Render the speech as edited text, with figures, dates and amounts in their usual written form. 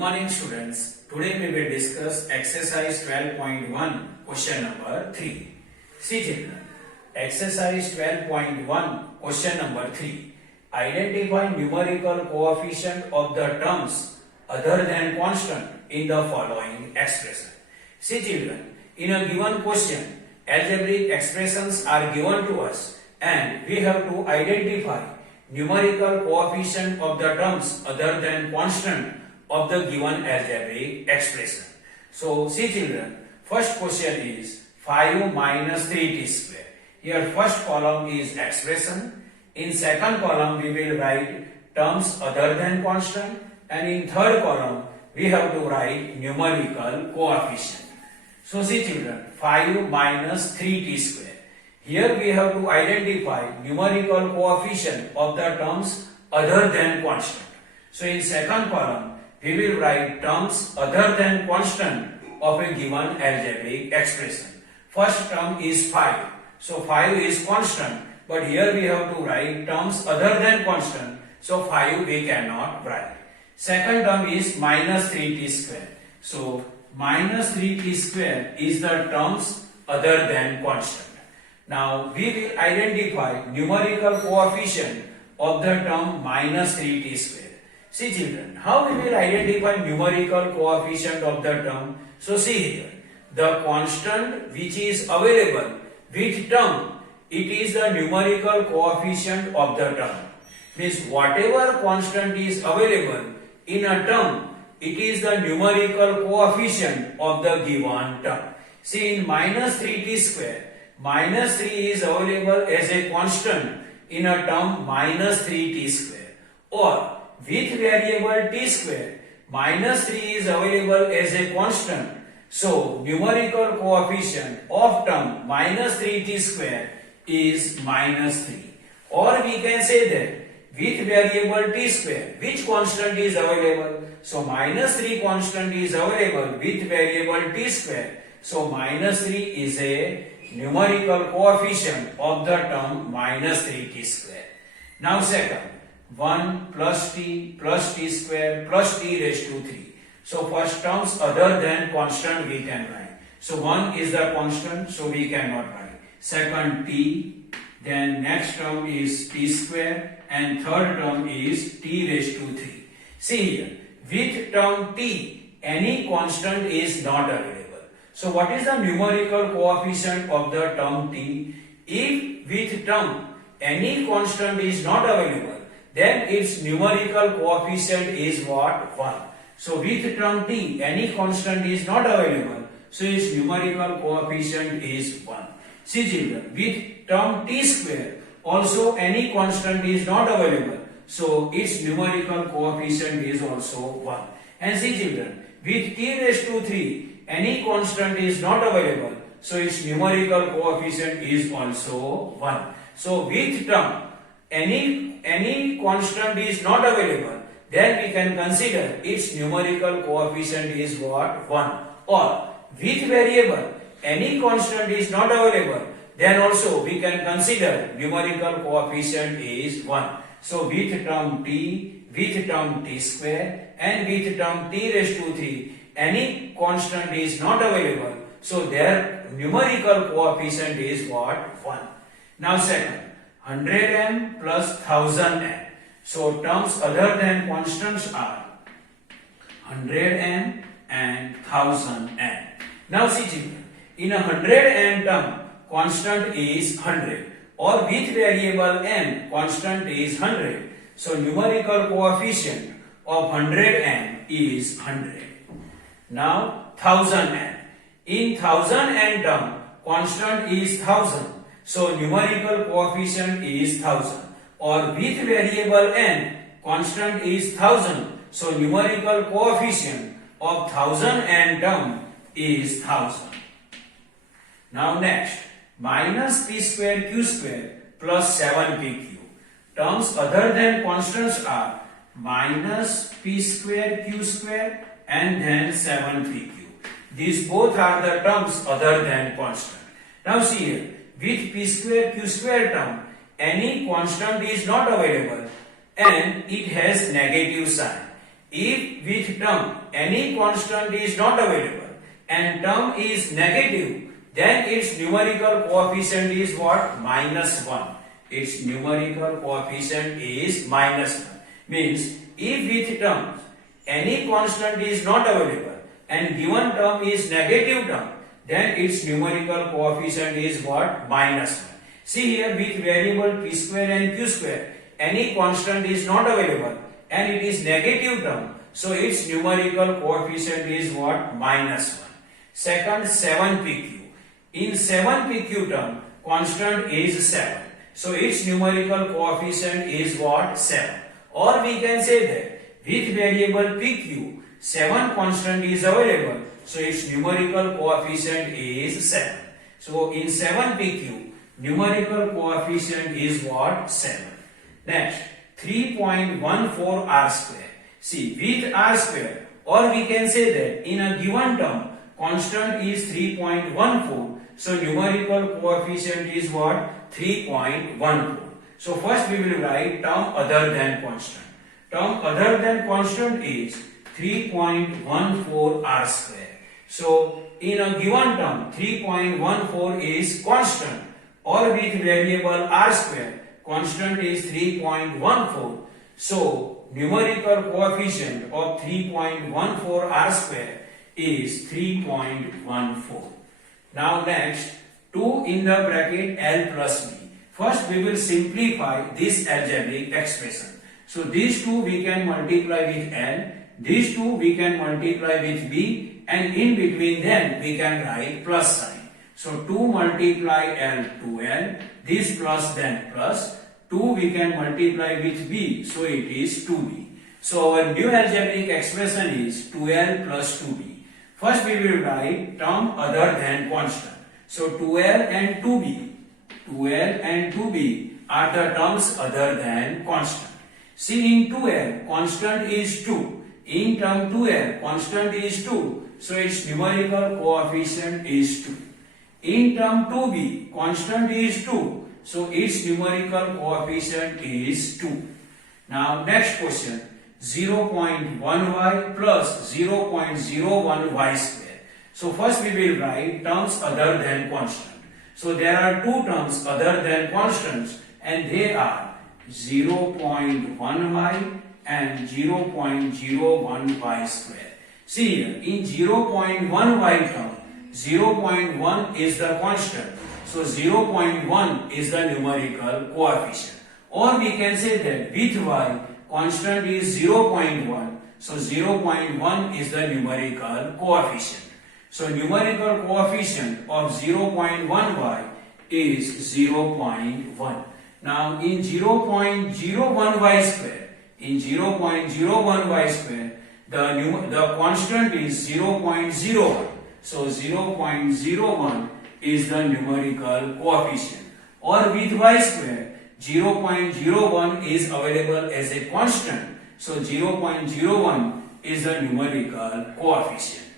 morning students. Today we will discuss exercise 12.1 question number 3. See children, exercise 12.1 question number 3. Identify numerical coefficient of the terms other than constant in the following expression. See children, in a given question, algebraic expressions are given to us and we have to identify numerical coefficient of the terms other than constant of the given algebraic expression. So see children, first question is 5 minus 3t square. Here first column is expression. In second column we will write terms other than constant, and in third column we have to write numerical coefficient. So see children, 5 minus 3t square. Here we have to identify numerical coefficient of the terms other than constant. So in second column we will write terms other than constant of a given algebraic expression. First term is 5. So 5 is constant, but here we have to write terms other than constant. So 5 we cannot write. Second term is minus 3t square. So minus 3t square is the terms other than constant. Now we will identify numerical coefficient of the term minus 3t square. See children, how we will identify numerical coefficient of the term? So see here, the constant which is available with term, it is the numerical coefficient of the term. Means whatever constant is available in a term, it is the numerical coefficient of the given term. See in minus 3t square, minus 3 is available as a constant in a term minus 3t square, or with variable t square, minus 3 is available as a constant. So numerical coefficient of term minus 3t square is minus 3. Or we can say that with variable t square, which constant is available? So minus 3 constant is available with variable t square. So minus 3 is a numerical coefficient of the term minus 3t square. Now second, 1 plus t square plus t raised to 3. So first terms other than constant we can write. So 1 is the constant, so we cannot write. Second t, then next term is t square, and third term is t raised to 3. See here, with term t, any constant is not available. So what is the numerical coefficient of the term t? If with term any constant is not available, then its numerical coefficient is what? 1. So with term t, any constant is not available, so its numerical coefficient is 1. See children, with term t square, also any constant is not available, so its numerical coefficient is also 1. And see children, with t raised to 3, any constant is not available, so its numerical coefficient is also 1. So with term any constant is not available, then we can consider its numerical coefficient is what? 1. Or with variable any constant is not available, then also we can consider numerical coefficient is 1. So with term t square, and with term t raised to 3, any constant is not available, so their numerical coefficient is what? 1. Now second, 100m plus 1000m. So terms other than constants are 100m and 1000m. Now see children, in a 100m term, constant is 100, or with variable m, constant is 100. So numerical coefficient of 100m is 100. Now 1000m. In 1000m term, constant is 1000. So numerical coefficient is 1000. Or with variable n, constant is 1000. So numerical coefficient of 1000m term is 1000. Now next, minus p square q square plus 7pq. Terms other than constants are minus p square q square and then 7pq. These both are the terms other than constant. Now see here, with p square q square term, any constant is not available and it has negative sign. if with term any constant is not available and term is negative, then its numerical coefficient is what? -1. Its numerical coefficient is -1. Means if with terms any constant is not available and given term is negative term, then its numerical coefficient is what? -1. See here, with variable p square and q square, any constant is not available and it is negative term, so its numerical coefficient is what? -1. Second, 7pq. In 7pq term, constant is 7. So its numerical coefficient is what? 7. Or we can say that with variable pq, 7 constant is available, so its numerical coefficient is 7. So in 7pq, numerical coefficient is what? 7. Next, 3.14 r square. See, with r square, or we can say that in a given term, constant is 3.14, so numerical coefficient is what? 3.14. So first we will write term other than constant. Term other than constant is 3.14 r square. So in a given term, 3.14 is constant, or with variable r square, constant is 3.14. So numerical coefficient of 3.14 r square is 3.14. Now next, 2 in the bracket L plus B. First we will simplify this algebraic expression. So these two we can multiply with L, these two we can multiply with B, and in between them we can write plus sign. So 2 multiply L to L, this plus then plus, 2 we can multiply with B, so it is 2B. So our new algebraic expression is 2L plus 2B. First we will write term other than constant. So 2L and 2B, 2L and 2B are the terms other than constant. See, in 2L, constant is 2. In term 2L, constant is 2. So its numerical coefficient is 2. In term 2B, constant is 2. So its numerical coefficient is 2. Now next question, 0.1y plus 0.01y square. So first we will write terms other than constant. So there are two terms other than constants, and they are 0.1y and 0.01y square. See here, in 0.1y term, 0.1 is the constant, so 0.1 is the numerical coefficient. Or we can say that with y, constant is 0.1, so 0.1 is the numerical coefficient. So numerical coefficient of 0.1y is 0.1. Now in 0.01y square, the constant is 0.01. So 0.01 is the numerical coefficient. Or with y square, 0.01 is available as a constant. So 0.01 is the numerical coefficient.